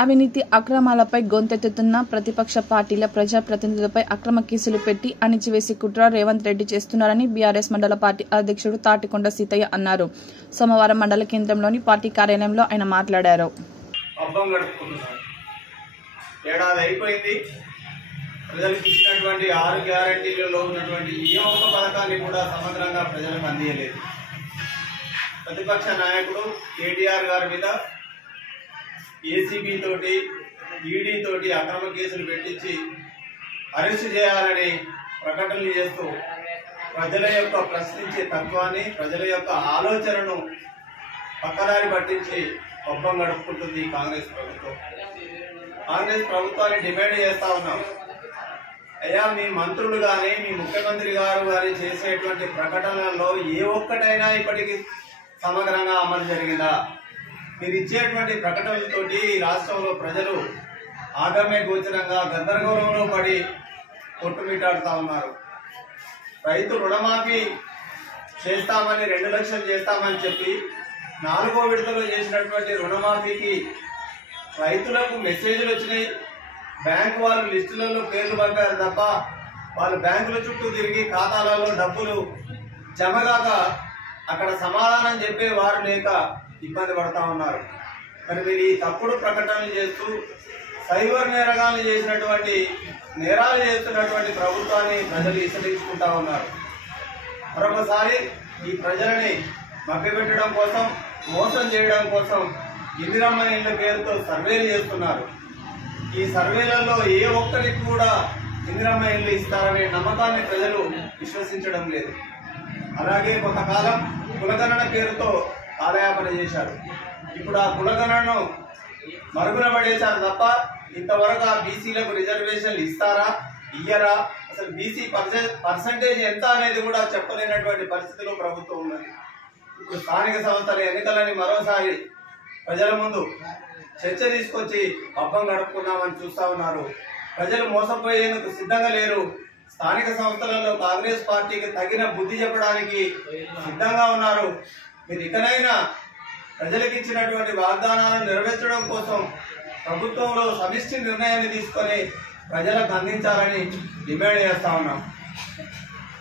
అవినీతి అక్రమాలపై గొంతెత్తుతున్న ప్రతిపక్ష పార్టీల ప్రజాప్రతినిధులపై అక్రమ కేసులు పెట్టి అణిచివేసి కుట్ర రేవంత్ రెడ్డి చేస్తున్నారని బీఆర్ఎస్ మండల పార్టీ అధ్యక్షుడు తాటికొండ సీతయ్య అన్నారు. సోమవారం మండల కేంద్రంలోని పార్టీ కార్యాలయంలో ఆయన మాట్లాడారు. ఏడాది అయిపోయింది. ప్రజలకు ఇచ్చినటువంటి 6 గ్యారంటీలలో ఉన్నటువంటి ఏ ఒక్క పథకాన్ని కూడా సమగ్రంగా ప్రజలకు అందించలేదు. ప్రతిపక్ష నాయకుడు కేటీఆర్ గారి మీద ఏసీబీ తోటి ఈడీ తోటి అక్రమ కేసులు పెట్టించి అరెస్ట్ చేయాలని ప్రకటనలు చేస్తూ ప్రజల యొక్క ప్రశ్నించే తత్వాన్ని, ప్రజల యొక్క ఆలోచనను పక్కదారి పట్టించి పబ్బం గడుపుకుంటుంది కాంగ్రెస్ ప్రభుత్వం. కాంగ్రెస్ ప్రభుత్వాన్ని డిమాండ్ చేస్తా ఉన్నాం, అయ్యా మీ మంత్రులు కానీ మీ ముఖ్యమంత్రి గారు కానీ చేసేటువంటి ప్రకటనలలో ఏ ఒక్కటైనా ఇప్పటికీ సమగ్రంగా అమలు జరిగిందా? మీరు ఇచ్చేటువంటి ప్రకటనలతోటి రాష్ట్రంలో ప్రజలు ఆగమ్య గోచరంగా గందరగోళంలో పడి కొట్టుమిట్టాడుతూ ఉన్నారు. రైతు రుణమాఫీ చేస్తామని 2 లక్షలు చేస్తామని చెప్పి 4వ విడతలో చేసినటువంటి రుణమాఫీకి రైతులకు మెసేజ్లు వచ్చినాయి. బ్యాంకు వాళ్ళు లిస్టులలో పేర్లు పంపారు తప్ప వాళ్ళు బ్యాంకుల చుట్టూ తిరిగి ఖాతాలలో డబ్బులు జమగాక అక్కడ సమాధానం చెప్పే వారు లేక ఇబ్బంది పడతా ఉన్నారు. మరి మీరు ఈ తప్పుడు ప్రకటనలు చేస్తూ సైబర్ నేరగాలు చేసినటువంటి నేరాలు చేస్తున్నటువంటి ప్రభుత్వాన్ని ప్రజలు ఇసరించుకుంటా ఉన్నారు. మరొకసారి ఈ ప్రజలని మభ్యపెట్టడం కోసం, మోసం చేయడం కోసం ఇందిరమ్మ ఇళ్ల పేరుతో సర్వేలు చేస్తున్నారు. ఈ సర్వేలలో ఏ ఒక్కరికి కూడా ఇందిరమ్మ ఇల్లు ఇస్తారనే నమ్మకాన్ని ప్రజలు విశ్వసించడం లేదు. అలాగే కొంతకాలం కులగణన పేరుతో కాలయాపన చేశారు. ఇప్పుడు ఆ కులగణనను మరుగున పడేశారు తప్ప ఇంతవరకు ఆ బీసీలకు రిజర్వేషన్లు ఇస్తారా, ఇయ్యరా, అసలు బీసీ పర్సంటేజ్ ఎంత అనేది కూడా చెప్పలేనటువంటి పరిస్థితిలో ప్రభుత్వం ఉన్నది. ఇప్పుడు స్థానిక సంస్థల ఎన్నికలని మరోసారి ప్రజల ముందు చర్చ తీసుకొచ్చి పబ్బం గడుపుకున్నామని చూస్తా ఉన్నారు. ప్రజలు మోసపోయేందుకు సిద్ధంగా లేరు. స్థానిక సంస్థలలో కాంగ్రెస్ పార్టీకి తగిన బుద్ధి చెప్పడానికి సిద్ధంగా ఉన్నారు. మీరు ఇకనైనా ప్రజలకు ఇచ్చినటువంటి వాగ్దానాలను నెరవేర్చడం కోసం ప్రభుత్వంలో సమిష్టి నిర్ణయాన్ని తీసుకొని ప్రజలకు అందించాలని డిమాండ్ చేస్తా ఉన్నాం.